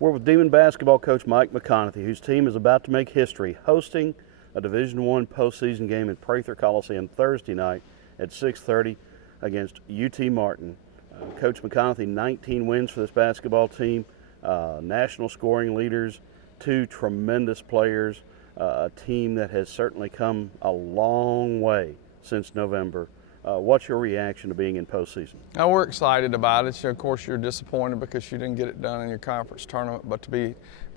We're with Demon basketball coach Mike McConathy, whose team is about to make history, hosting a Division I postseason game at Prather Coliseum Thursday night at 6:30 against UT Martin. Coach McConathy, 19 wins for this basketball team, national scoring leaders, two tremendous players, a team that has certainly come a long way since November. What's your reaction to being in postseason? Now, we're excited about it. Of course, you're disappointed because you didn't get it done in your conference tournament, but to be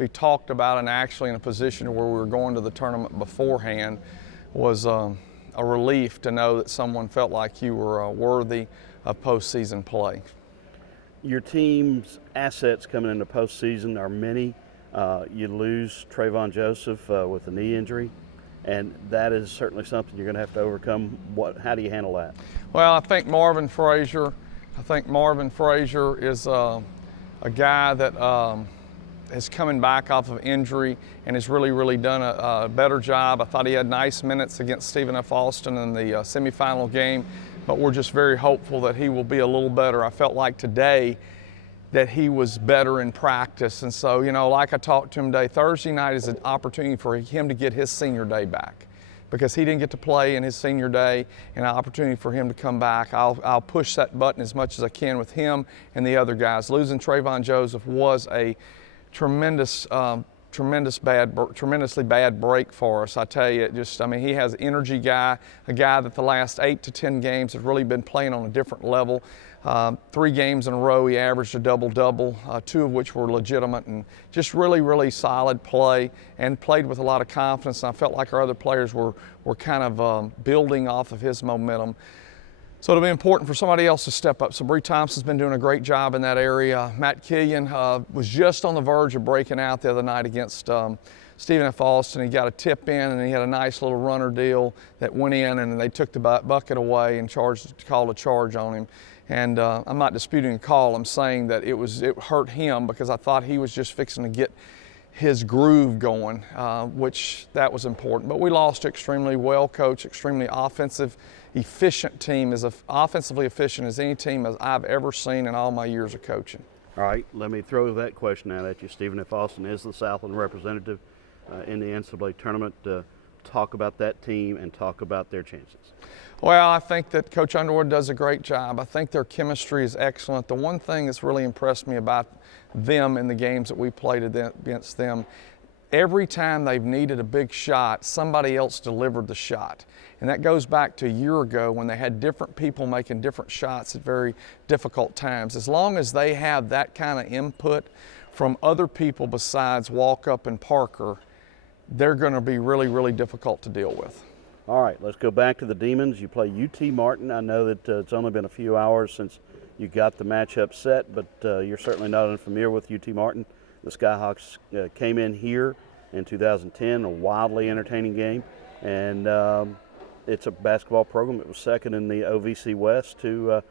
talked about and actually in a position where we were going to the tournament beforehand was a relief to know that someone felt like you were worthy of postseason play. Your team's assets coming into postseason are many. You lose Trayvon Joseph with a knee injury, and that is certainly something you're going to have to overcome. How do you handle that? Well, I think Marvin Frazier is a guy that is coming back off of injury and has really done a better job. I thought he had nice minutes against Stephen F. Austin in the semifinal game, but we're just very hopeful that he will be a little better. I felt like today that he was better in practice. And so, like I talked to him today, Thursday night is an opportunity for him to get his senior day back because he didn't get to play in his senior day, and an opportunity for him to come back. I'll push that button as much as I can with him and the other guys. Losing Trayvon Joseph was a tremendously bad break for us. I tell you, he has an energy guy, a guy that the last 8 to 10 games have really been playing on a different level. 3 games in a row, he averaged a double-double, 2 of which were legitimate, and just really solid play, and played with a lot of confidence. And I felt like our other players were kind of building off of his momentum. So it'll be important for somebody else to step up. So Bree Thompson's been doing a great job in that area. Matt Killian was just on the verge of breaking out the other night against Stephen F. Austin. He got a tip in, and he had a nice little runner deal that went in, and they took the bucket away and called a charge on him. And I'm not disputing the call. I'm saying that it hurt him because I thought he was just fixing to get his groove going, which that was important. But we lost extremely well coached, extremely efficient team, as offensively efficient as any team as I've ever seen in all my years of coaching. All right, let me throw that question out at you. Stephen F. Austin is the Southland representative in the NCAA tournament. Talk about that team and talk about their chances. Well, I think that Coach Underwood does a great job. I think their chemistry is excellent. The one thing that's really impressed me about them in the games that we played against them, every time they've needed a big shot, somebody else delivered the shot. And that goes back to a year ago when they had different people making different shots at very difficult times. As long as they have that kind of input from other people besides Walkup and Parker, they're going to be really difficult to deal with. All right, let's go back to the Demons. You play UT Martin. I know that it's only been a few hours since you got the matchup set, but you're certainly not unfamiliar with UT Martin. The Skyhawks came in here in 2010, a wildly entertaining game, and it's a basketball program that was second in the OVC West to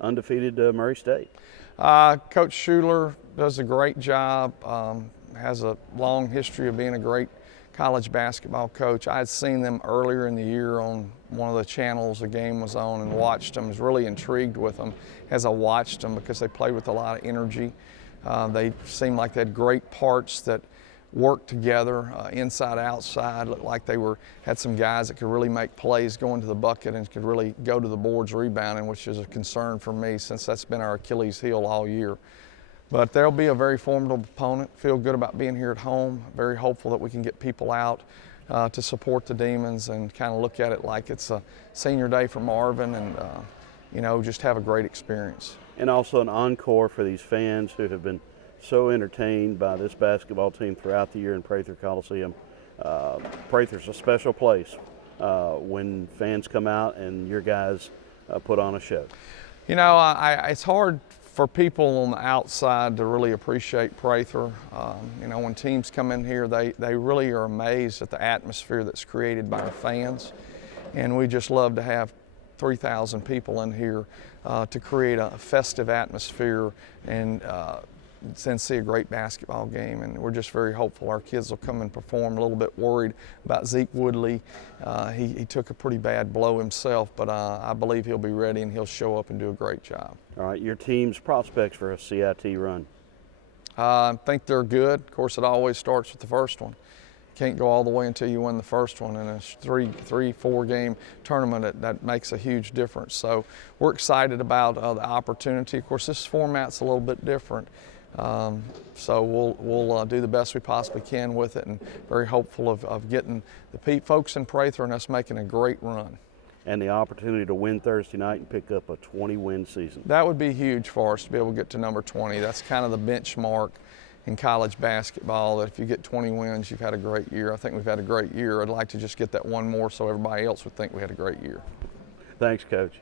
undefeated Murray State. Coach Schuler does a great job, has a long history of being a great college basketball coach. I had seen them earlier in the year on one of the channels the game was on and watched them. I was really intrigued with them as I watched them because they played with a lot of energy. They seemed like they had great parts that worked together, inside, outside. Looked like they had some guys that could really make plays going to the bucket and could really go to the boards rebounding, which is a concern for me since that's been our Achilles heel all year. But they'll be a very formidable opponent. Feel good about being here at home. Very hopeful that we can get people out to support the Demons and kind of look at it like it's a senior day for Marvin and, just have a great experience. And also an encore for these fans who have been so entertained by this basketball team throughout the year in Prather Coliseum. Prather's a special place when fans come out and your guys put on a show. It's hard for people on the outside to really appreciate Prather. When teams come in here, they really are amazed at the atmosphere that's created by our fans. And we just love to have 3,000 people in here to create a festive atmosphere and then see a great basketball game. And we're just very hopeful our kids will come and perform. A little bit worried about Zeke Woodley. He took a pretty bad blow himself, but I believe he'll be ready and he'll show up and do a great job. All right, your team's prospects for a CIT run. I think they're good. Of course, it always starts with the first one. Can't go all the way until you win the first one. In a 4 game tournament, that makes a huge difference. So we're excited about the opportunity. Of course, this format's a little bit different. So we'll do the best we possibly can with it, and very hopeful of getting the folks in Prather and us making a great run. And the opportunity to win Thursday night and pick up a 20-win season. That would be huge for us to be able to get to number 20. That's kind of the benchmark in college basketball, that if you get 20 wins, you've had a great year. I think we've had a great year. I'd like to just get that one more so everybody else would think we had a great year. Thanks, Coach.